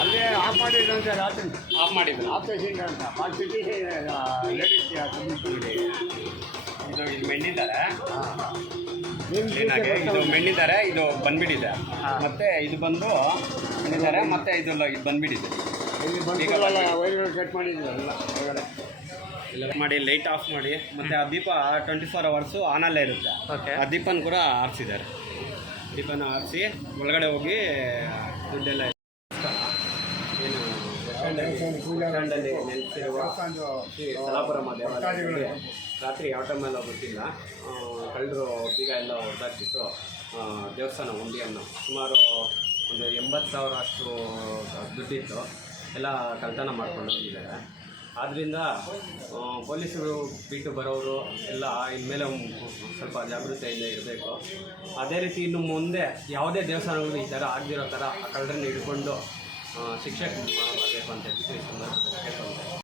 ಅಲ್ಲೇ ಆಫ್ ಮಾಡಿದ್ರಂತೆ ರಾತ್ರಿ? ಆಫ್ ಮಾಡಿದ್ರು ಆಪರೇಷನ್ ಅಂತ. ಸಿಟಿ ಲೇಡೀಸ್ ಇದು ಇದು ಮೆಣ್ಣಿದ್ದಾರೆ. ಇದು ಮೆಣ್ಣಿದ್ದಾರೆ ಇದು ಬಂದ್ಬಿಟ್ಟಿದೆ. ಮತ್ತೆ ಇದು ಬಂದು ಮೆಣ್ಣಿದ್ದಾರೆ ಮತ್ತೆ ಇದು ಇದು ಬಂದ್ಬಿಟ್ಟಿದೆ. ಇಲ್ಲಿ. ವೈರ್ಗಳು ಕಟ್ ಹೊರಗಡೆ ಮಾಡಿ ಲೈಟ್ ಆಫ್ ಮಾಡಿ. ಮತ್ತೆ ಆ ದೀಪ ಟ್ವೆಂಟಿ ಫೋರ್ ಅವರ್ಸು ಆನಲ್ಲೇ ಇರುತ್ತೆ. ಓಕೆ ಆ ದೀಪನ ಕೂಡ ಆರಿಸಿದ್ದಾರೆ. ದೀಪನ ಆರಿಸಿ ಒಳಗಡೆ ಹೋಗಿ ದುಡ್ಡೆಲ್ಲ ಏನು ಸ್ಟ್ಯಾಂಡಲ್ಲಿ ನೆಲೆಸಿರುವ ಶ್ರೀ ರಾತ್ರಿ ಯಾವ ಟೈಮೆಲ್ಲ ಗೊತ್ತಿಲ್ಲ. ಕಳ್ಳರು ಬೀಗ ಎಲ್ಲ ಹೊಡೆದಾಕ್ಬಿಟ್ಟು ದೇವಸ್ಥಾನ ಹುಂಡಿಯನ್ನು ಸುಮಾರು ಒಂದು ಎಂಬತ್ತು ಸಾವಿರ ಅಷ್ಟು ದುಡ್ಡಿತ್ತು. ಎಲ್ಲ ಕಳ್ತನ ಮಾಡ್ಕೊಂಡು ಹೋಗಿದ್ದಾರೆ. ಆದ್ದರಿಂದ ಪೊಲೀಸರು ಬಿಟ್ಟು ಬರೋರು ಎಲ್ಲ ಇನ್ಮೇಲೆ ಸ್ವಲ್ಪ ಜಾಗೃತೆಯಿಂದ ಇರಬೇಕು. ಅದೇ ರೀತಿ ಇನ್ನು ಮುಂದೆ ಯಾವುದೇ ದೇವಸ್ಥಾನಗಳು ಈ ಥರ ಆಗದಿರೋ ಥರ ಆ ಕಳ್ಳರನ್ನು ಹಿಡ್ಕೊಂಡು ಶಿಕ್ಷಕ ಶಿಕ್ಷೆ ಮಾಡಬೇಕು ಅಂತ ಹೇಳಿ